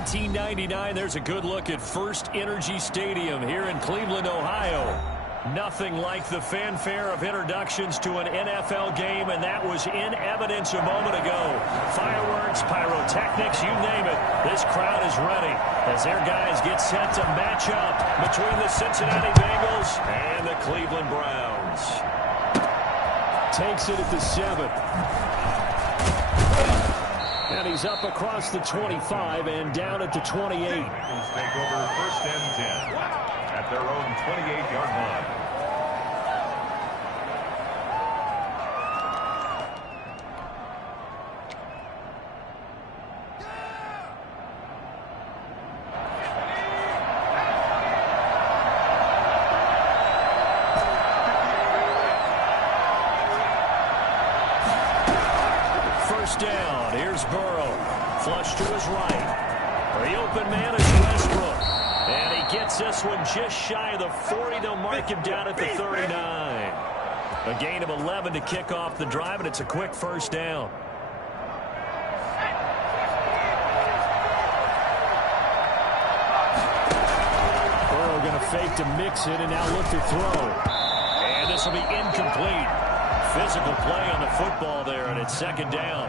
1999, there's a good look at First Energy Stadium here in Cleveland, Ohio. Nothing like the fanfare of introductions to an NFL game, and that was in evidence a moment ago. Fireworks, pyrotechnics, you name it. This crowd is ready as their guys get set to match up between the Cincinnati Bengals and the Cleveland Browns. Takes it at the 7. And he's up across the 25 and down at the 28. Bengals take over first and 10 at their own 28-yard line. Down. Here's Burrow. Flush to his right. The open man is Westbrook. And he gets this one just shy of the 40. They'll mark him down at the 39. A gain of 11 to kick off the drive, and it's a quick first down. Burrow going to fake to mix it and now look to throw. And this will be incomplete. Physical play on the football there, and it's second down.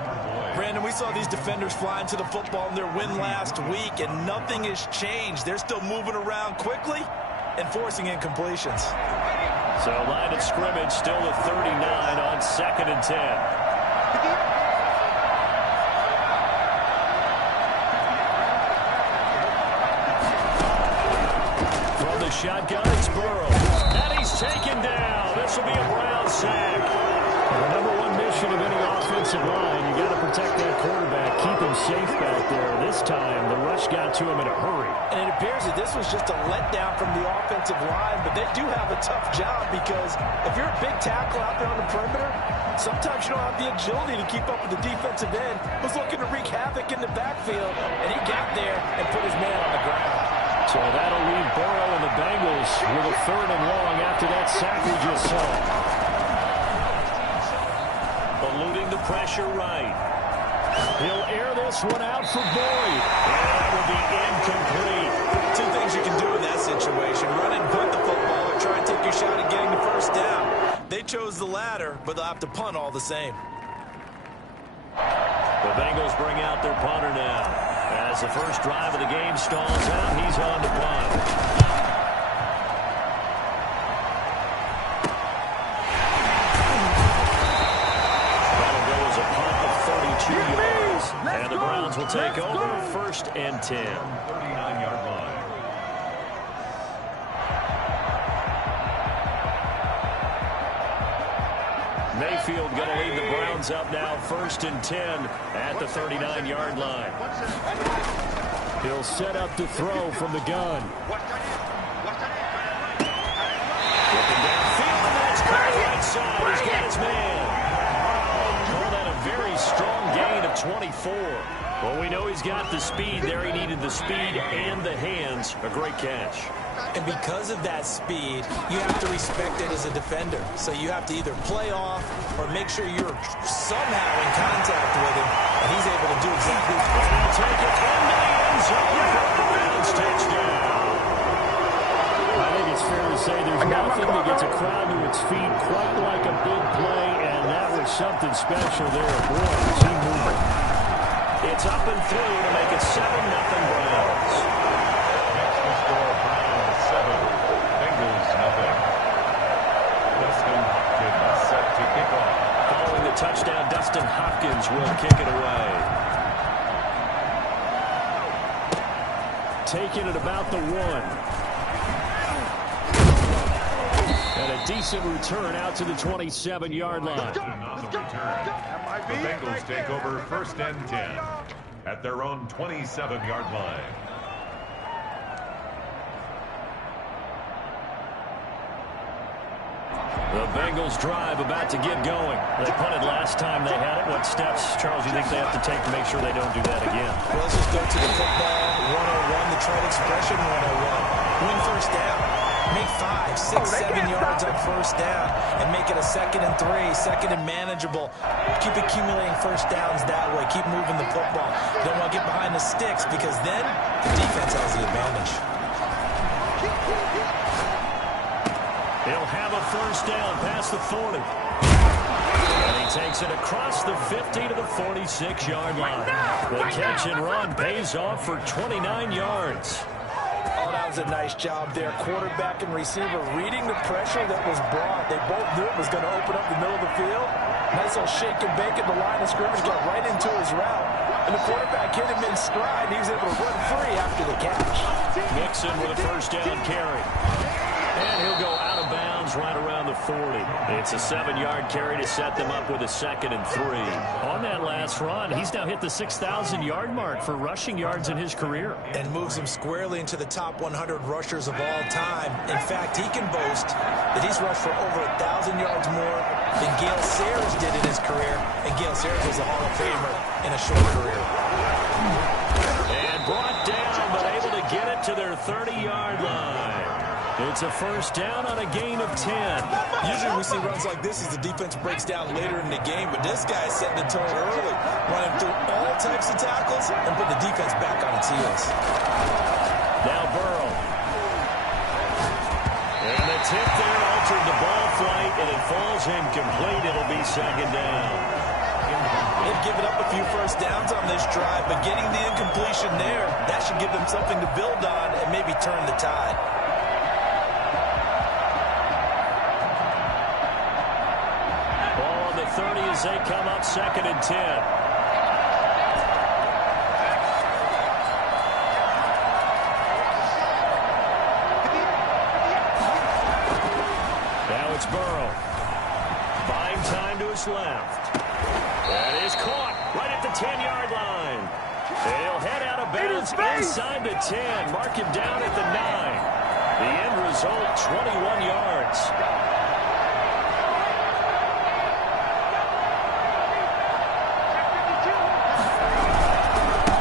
Brandon, we saw these defenders fly into the football in their win last week, and nothing has changed. They're still moving around quickly and forcing incompletions. So line of scrimmage still at 39 on second and 10. From the shotgun, it's Burrow. And he's taken down. This will be a Brown sack. The number one mission of any offensive line, you got to protect that quarterback, keep him safe back there. This time, the rush got to him in a hurry. And it appears that this was just a letdown from the offensive line, but they do have a tough job because if you're a big tackle out there on the perimeter, sometimes you don't have the agility to keep up with the defensive end who's looking to wreak havoc in the backfield, and he got there and put his man on the ground. So that'll leave Burrow and the Bengals with a third and long after that sack we just saw. Eluding the pressure right. He'll air this one out for Boyd. And that will be incomplete. Two things you can do in that situation. Run and punt the football or try and take your shot at getting the first down. They chose the latter, but they'll have to punt all the same. The Bengals bring out their punter now. As the first drive of the game stalls out, he's on to punt. And the Browns will take over first and 10. 39-yard line. Mayfield going to lead the Browns up now first and 10 at the 39-yard line. He'll set up to throw from the gun. Looking downfield, and that's caught right side. He's got his man. Very strong gain of 24. Well, we know he's got the speed there. He needed the speed and the hands. A great catch. And because of that speed, you have to respect it as a defender. So you have to either play off or make sure you're somehow in contact with him. And he's able to do exactly that. And he'll take it into the end zone for a Browns touchdown. I think it's fair to say there's nothing that gets a crowd to its feet quite like a big play. That was something special there. Boy, was he moving. It's up and through to make it 7-0 Browns. Next to score, Browns 7, Bengals nothing. Dustin Hopkins set to kick off. Following the touchdown, Dustin Hopkins will kick it away. Taking it about the 1. And a decent return out to the 27-yard line. On the return. The Bengals take over first and 10 at their own 27-yard line. The Bengals drive about to get going. They punted last time they had it. What steps, Charles, you think they have to take to make sure they don't do that again? Well, let's just go to the football 101, the trade expression 101. Win first down. take 5, 6, 7 yards on first down and make it a 2nd and 3, 2nd and manageable. Keep accumulating first downs that way. Keep moving the football. Don't want to get behind the sticks because then the defense has the advantage. He'll have a first down past the 40. And he takes it across the 50 to the 46-yard line. The catch and run pays off for 29 yards. Oh, that was a nice job there. Quarterback and receiver reading the pressure that was brought. They both knew it was going to open up the middle of the field. Nice little shake and bake at the line of scrimmage, got right into his route. And the quarterback hit him in stride. He was able to run free after the catch. Mixon with a first down carry. And he'll go out of bounds right around the 40. It's a 7-yard carry to set them up with a 2nd and 3. On that last run, he's now hit the 6,000-yard mark for rushing yards in his career. And moves him squarely into the top 100 rushers of all time. In fact, he can boast that he's rushed for over 1,000 yards more than Gale Sayers did in his career. And Gale Sayers was a Hall of Famer in a short career. And brought down, but able to get it to their 30-yard line. It's a first down on a gain of 10. Usually we see runs like this as the defense breaks down later in the game, but this guy's setting the tone early, running through all types of tackles and putting the defense back on its heels. Now Burrow. And the tip there altered the ball flight, and it falls incomplete. It'll be 2nd down. They've given up a few first downs on this drive, but getting the incompletion there, that should give them something to build on and maybe turn the tide. Ball on the 30 as they come up 2nd and 10. Now it's Burrow. Buying time to his left. That is caught right at the 10-yard line. They'll head out of bounds inside the 10. Mark him down at the 9. The end result, 21 yards.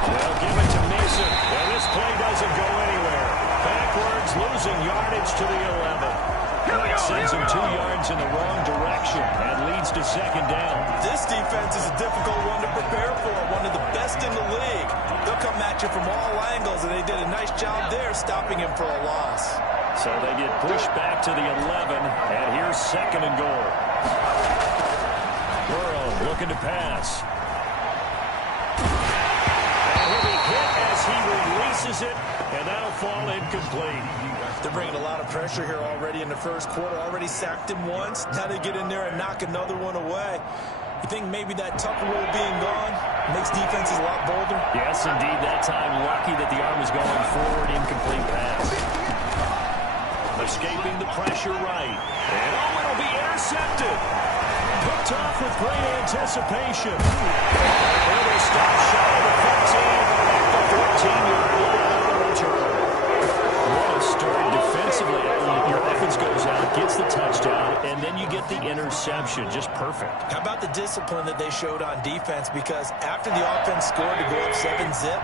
They'll give it to Mason. And this play doesn't go anywhere. Backwards, losing yardage to the 11. That sends him 2 yards in the wrong direction and leads to 2nd down. This defense is a difficult one to prepare for, one of the best in the league. They'll come at you from all angles, and they did a nice job there stopping him for a loss. So they get pushed back to the 11, and here's 2nd and goal. Burrow looking to pass. And he'll be hit as he releases it, and that'll fall incomplete. They're bringing a lot of pressure here already in the first quarter. Already sacked him once. Now they get in there and knock another one away. You think maybe that Tucker rule being gone makes defenses a lot bolder? Yes, indeed. That time, lucky that the arm was going forward. Incomplete pass. Escaping the pressure right. And it'll be intercepted. Picked off with great anticipation. And they stop shy of the 15. The 14-yard line on the return. What a start defensively. Your offense goes out, gets the touchdown, and then you get the interception. Just perfect. How about the discipline that they showed on defense? Because after the offense scored to go up 7-zip,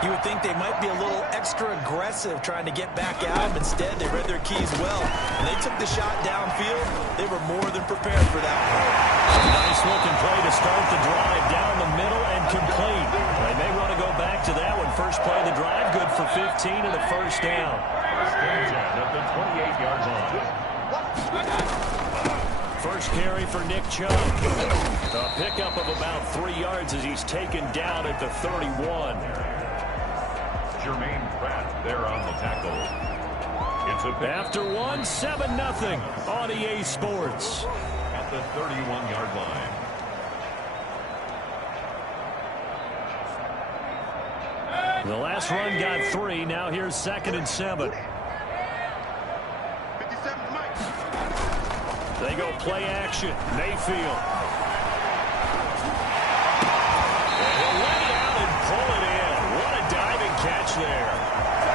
you would think they might be a little extra aggressive trying to get back out. Instead, they read their keys well. And they took the shot downfield. They were more than prepared for that one. Nice looking play to start the drive down the middle and complete. They may want to go back to that one. First play of the drive, good for 15 and a first down. At the 28-yard line. First carry for Nick Chubb. A pickup of about 3 yards as he's taken down at the 31. Jermaine Pratt there on the tackle. It's a after 7-0 on EA Sports. At the 31-yard line. The last run got 3. Now here's 2nd and 7. They go play action. Mayfield. And he'll lay it out and pull it in. What a diving catch there.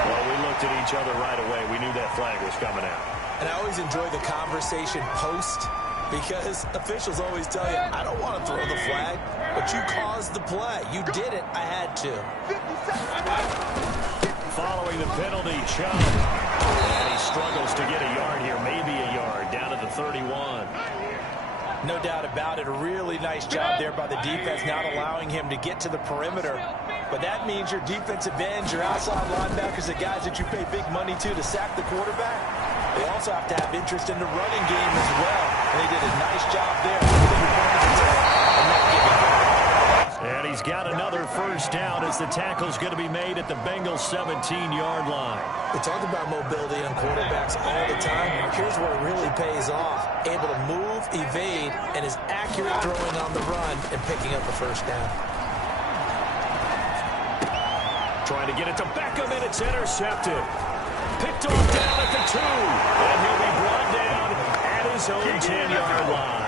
Well, we looked at each other right away. We knew that flag was coming out. And I always enjoy the conversation post because officials always tell you, I don't want to throw the flag, but you caused the play. You did it. I had to. Following the penalty, Chubb. And he struggles to get a yard. No doubt about it. A really nice job there by the defense, not allowing him to get to the perimeter. But that means your defensive ends, your outside linebackers, the guys that you pay big money to sack the quarterback, they also have to have interest in the running game as well. And they did a nice job there. And he's got another first down as the tackle's going to be made at the Bengals 17-yard line. We talk about mobility on quarterbacks all the time. Here's where it really pays off. Able to move, evade, and is accurate throwing on the run and picking up a first down. Trying to get it to Beckham, and it's intercepted. Picked off down at the 2. And he'll be brought down at his own 10-yard line.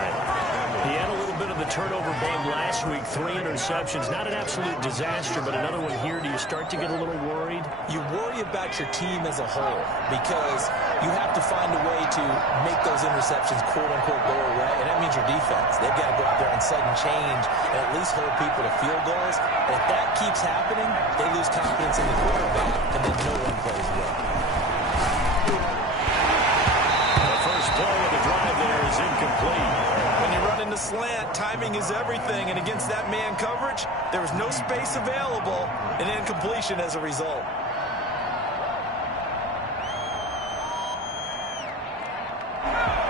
He had a little bit of the turnover bug last week, 3 interceptions. Not an absolute disaster, but another one here. Do you start to get a little worried? You worry about your team as a whole because you have to find a way to make those interceptions, quote-unquote, go away, and that means your defense. They've got to go out there and sudden change and at least hold people to field goals. And if that keeps happening, they lose confidence in the quarterback, and then no one plays well. The first play of the drive there is incomplete. When you run into slant, timing is everything, and against that man coverage, there was no space available, and incompletion as a result.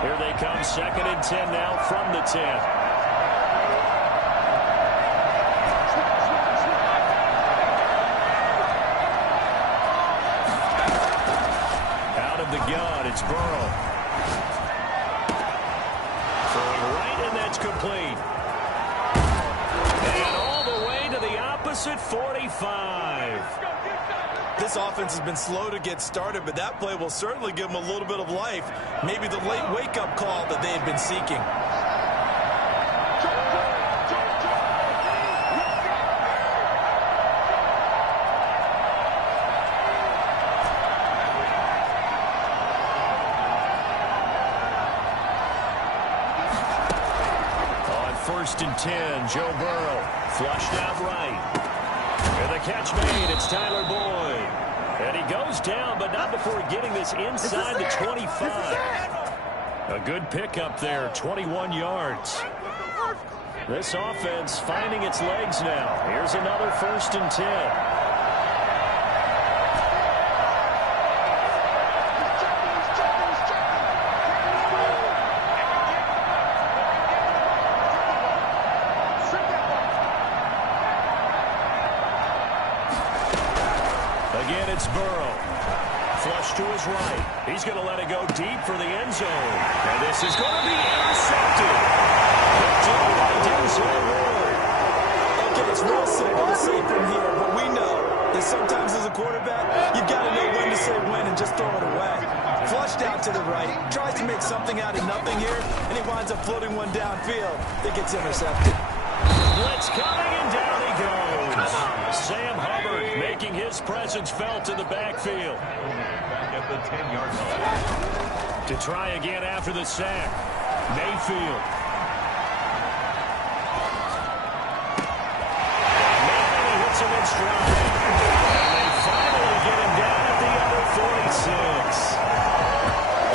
Here they come, 2nd and 10 now from the 10. Out of the gun, it's Burrow. Throwing right, and that's complete. And all the way to the opposite 45. This offense has been slow to get started, but that play will certainly give them a little bit of life. Maybe the late wake-up call that they had been seeking. On 1st and 10, Joe Burrow flushed out right. And the catch made, it's Tyler Boyd. And he goes down, but not before getting this inside the 25. A good pickup there, 21 yards. This offense finding its legs now. Here's another 1st and 10. Again, it's Burrow. Flush to his right. He's going to let it go deep for the end zone. And this is going to be intercepted. Okay, it's real simple to say from here, but we know that sometimes as a quarterback, you've got to know when to say when and just throw it away. Flushed out to the right, tries to make something out of nothing here, and he winds up floating one downfield that gets intercepted. Blitz coming, and down he goes. Sam Hubbard making his presence felt in the backfield. Back at the 10-yard line. To try again after the sack. Mayfield. And he hits him in stride. And they finally get him down at the other 46.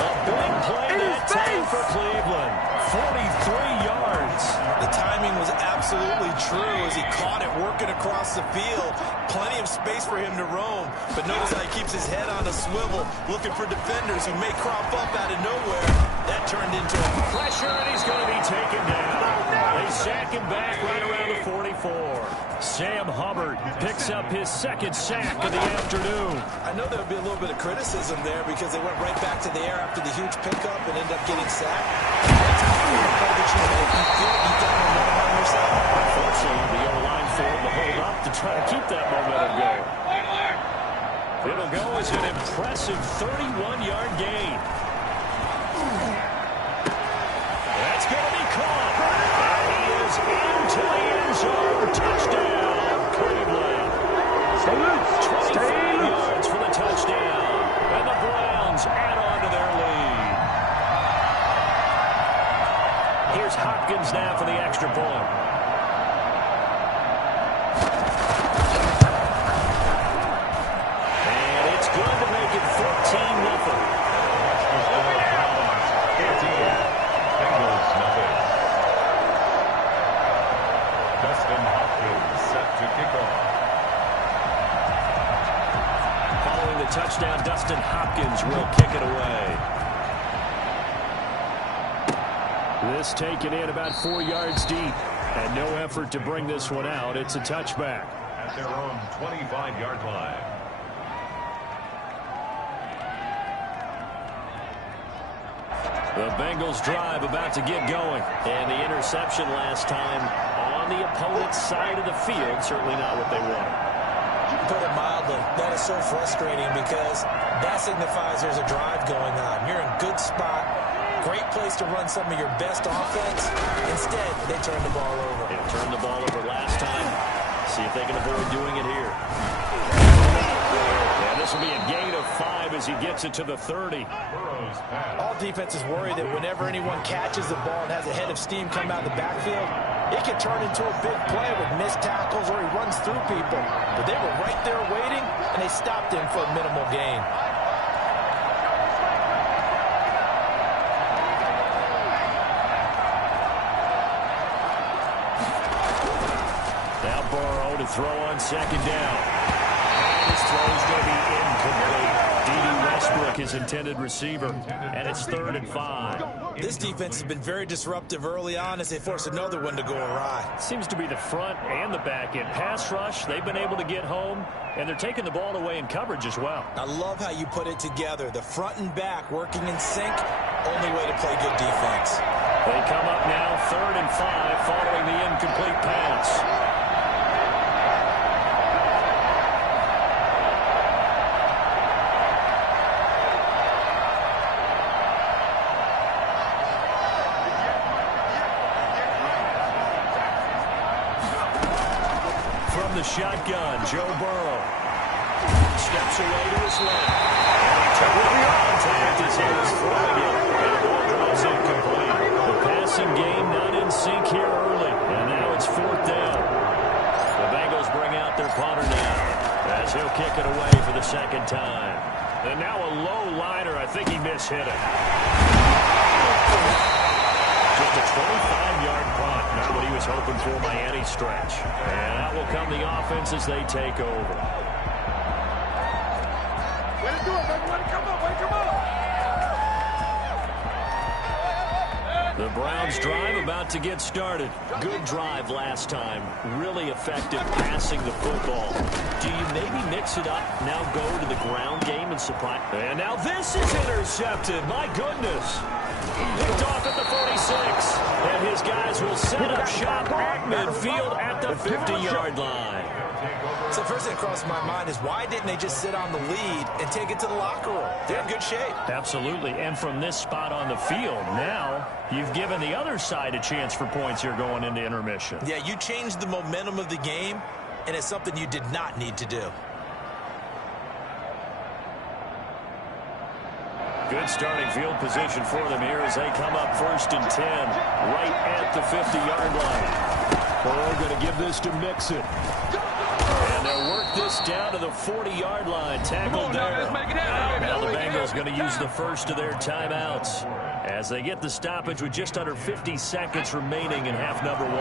A big play that time for Cleveland. 43 yards. The timing was absolutely true as he caught it working across the field. Plenty of space for him to roam, but notice how he keeps his head on a swivel, looking for defenders who may crop up out of nowhere. That turned into a pressure, and he's going to be taken down. They sack him back right around the 44. Sam Hubbard picks up his 2nd sack of the afternoon. I know there would be a little bit of criticism there because they went right back to the air after the huge pickup and ended up getting sacked. That's a play that you make. You feel you've got momentum on your side. Unfortunately, the O-line failed to hold up to try to keep that momentum going. It'll go as an impressive 31-yard gain. That's going to be caught. And he is into the end zone. Touchdown, Cleveland. 25 yards for the touchdown. And the Browns add on to their lead. Here's Hopkins now for the extra point. And it's good to make it 14-0. Bengals, nothing. will kick it away. This taken in about 4 yards deep. And no effort to bring this one out. It's a touchback. At their own 25-yard line. The Bengals drive about to get going. And the interception last time on the opponent's side of the field. Certainly not what they wanted. Put it mildly, that is so frustrating because that signifies there's a drive going on. You're in a good spot. Great place to run some of your best offense. Instead, they turn the ball over. They turned the ball over last time. See if they can avoid doing it here. Yeah, this will be a gain of 5 as he gets it to the 30. All defenses worry that whenever anyone catches the ball and has a head of steam come out of the backfield, it can turn into a big play with missed tackles or he runs through people. But they were right there waiting, and they stopped him for a minimal gain. Throw on second down. And his throw is going to be incomplete. D.D. Westbrook, his intended receiver, and it's 3rd and 5. This defense has been very disruptive early on as they force another one to go awry. Seems to be the front and the back end. Pass rush, they've been able to get home, and they're taking the ball away in coverage as well. I love how you put it together. The front and back working in sync, only way to play good defense. They come up now 3rd and 5 following the incomplete pass. Shotgun, Joe Burrow steps away to his left. And he took the contact as he was throwing it. And the ball drops incomplete. The passing game not in sync here early. And now it's 4th down. The Bengals bring out their punter now as he'll kick it away for the 2nd time. And now a low liner. I think he mishit it. Just a 25-yard punt. Not what he was hoping for by any stretch. And that will come the offense as they take over. Way to do it, baby. Way to come up. Way to come up. The Browns drive about to get started. Good drive last time. Really effective passing the football. Do you maybe mix it up, now go to the ground game and supply? And now this is intercepted. My goodness. Picked off at the 46. And his guys will set up shop at midfield at the 50-yard line. So the first thing that crossed my mind is why didn't they just sit on the lead and take it to the locker room? They're in good shape. Absolutely. And from this spot on the field, now you've given the other side a chance for points here going into intermission. Yeah, you changed the momentum of the game, and it's something you did not need to do. Good starting field position for them here as they come up 1st and 10, right at the 50-yard line. Burrow going to give this to Mixon. And they'll work this down to the 40-yard line. Tackled there. Now the Bengals going to use the first of their timeouts as they get the stoppage with just under 50 seconds remaining in half number 1.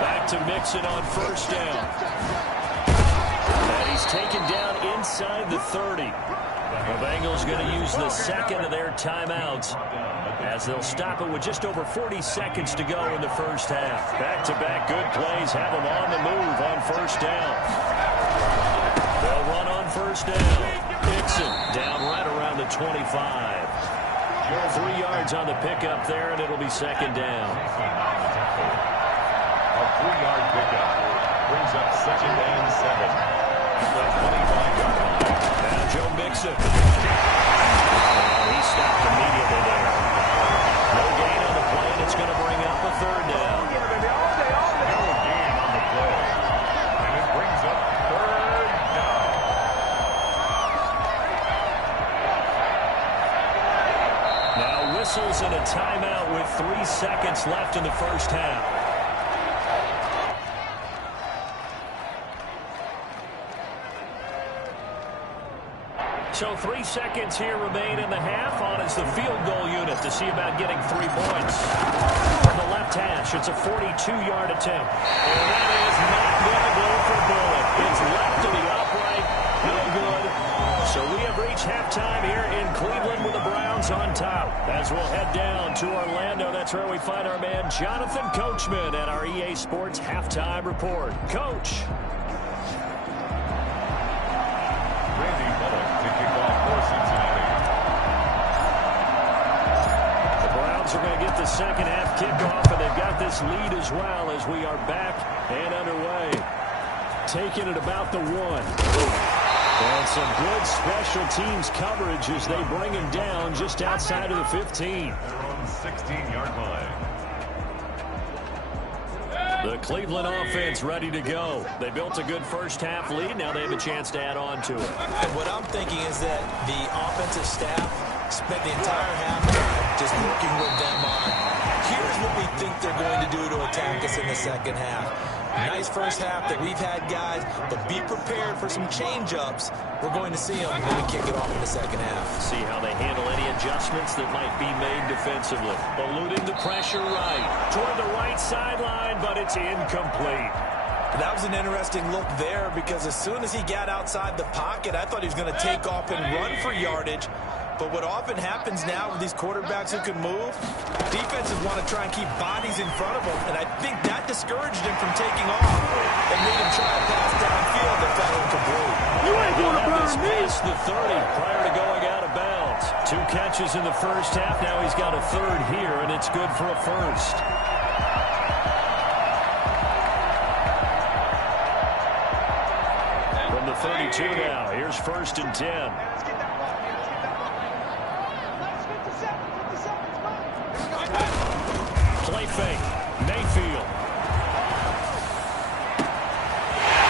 Back to Mixon on 1st down. And he's taken down inside the 30. The Bengals going to use the 2nd of their timeouts as they'll stop it with just over 40 seconds to go in the 1st half. Back-to-back good plays have them on the move on 1st down. They'll run on 1st down. Mixon down right around the 25. 3 yards on the pickup there, and it'll be 2nd down. A 3-yard pickup brings up 2nd and 7. The 25-yard line. Now Joe Mixon. And he stopped immediately there. No gain on the play, and it's going to bring up a 3rd down. No gain on the play. And it brings up 3rd down. Now whistles and a timeout with 3 seconds left in the 1st half. So 3 seconds here remain in the half. On is the field goal unit to see about getting 3 points. From the left hash, it's a 42-yard attempt. And that is not going to go for Bullock. It's left Cleveland with the Browns on top. As we'll head down to Orlando, that's where we find our man Jonathan Coachman at our EA Sports Halftime Report. Coach. Randy Bullock to kick off for Cincinnati. The Browns are going to get the second half kickoff, and they've got this lead as well as we are back and underway. Taking it about the 1. And some good special teams coverage as they bring him down just outside of the 15. They're on the 16-yard line. The Cleveland offense ready to go. They built a good first half lead. Now they have a chance to add on to it. And what I'm thinking is that the offensive staff spent the entire halftime just working with them on, here's what we think they're going to do to attack us in the second half. Nice first half that we've had, guys, but be prepared for some change-ups. We're going to see them when we kick it off in the second half. See how they handle any adjustments that might be made defensively. Eluding the pressure right. Toward the right sideline, but it's incomplete. That was an interesting look there because as soon as he got outside the pocket, I thought he was going to take off and run for yardage. But what often happens now with these quarterbacks who can move, defenses want to try and keep bodies in front of them, and I think that discouraged him from taking off and made him try to pass downfield that fell incomplete. You ain't going to burn me. The 30 prior to going out of bounds. 2 catches in the first half. Now he's got a third here, and it's good for a first. From the 32 now, here's 1st and 10. Play fake. Mayfield.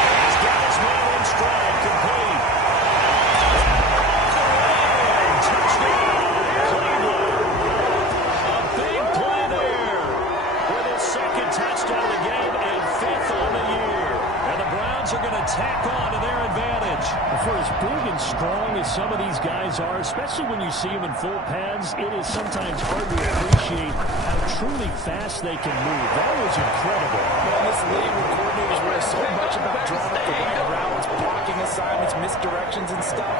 He's got his man in stride. Complete. And touchdown, Cleveland. A big play there with his 2nd touchdown of the game and 5th on the year. And the Browns are going to tack on to their advantage. For as big and strong as some of these guys are, especially when you see them in full pads, it is sometimes hard to appreciate how truly fast they can move. That was incredible. Man, this league where coordinators worry so much about drawing up the right routes, blocking assignments, misdirections and stuff.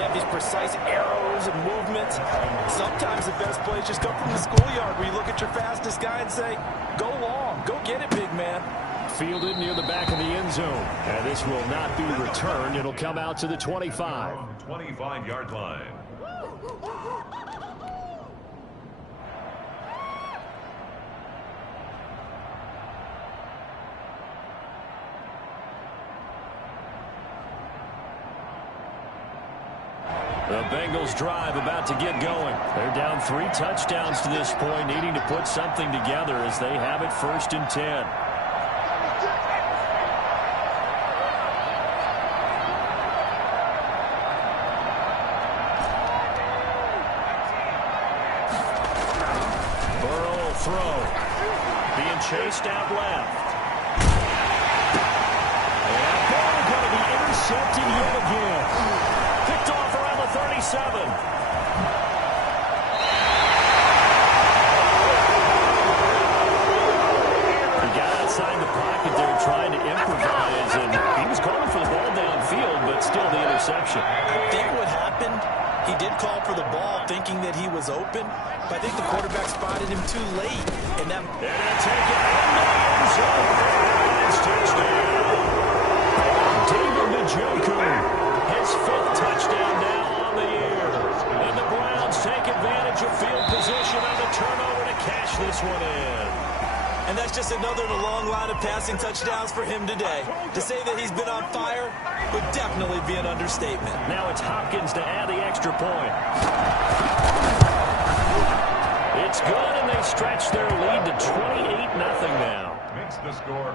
They have these precise arrows and movements. Sometimes the best plays just come from the schoolyard where you look at your fastest guy and say, go long, go get it, big man. Fielded near the back of the end zone. And this will not be returned. It'll come out to the 25. 25-yard line. The Bengals drive about to get going. They're down 3 touchdowns to this point, needing to put something together as they have it 1st and 10. Throw. Being chased out left. And ball going to be intercepted yet again. Picked off around the 37. He got outside the pocket there trying to improvise, and he was calling for the ball downfield, but still the interception. I think what happened, he did call for the ball thinking that he was open, but I think the quarterback spotted him too late. And that take it in the end zone. Touchdown. David Njoku, his 5th touchdown now on the year. And the Browns take advantage of field position on the turnover to cash this one in. And that's just another in a long line of passing touchdowns for him today. To say that he's been on fire would definitely be an understatement. Now it's Hopkins to add the extra point. It's good, and they stretch their lead to 28-0 now. Makes the score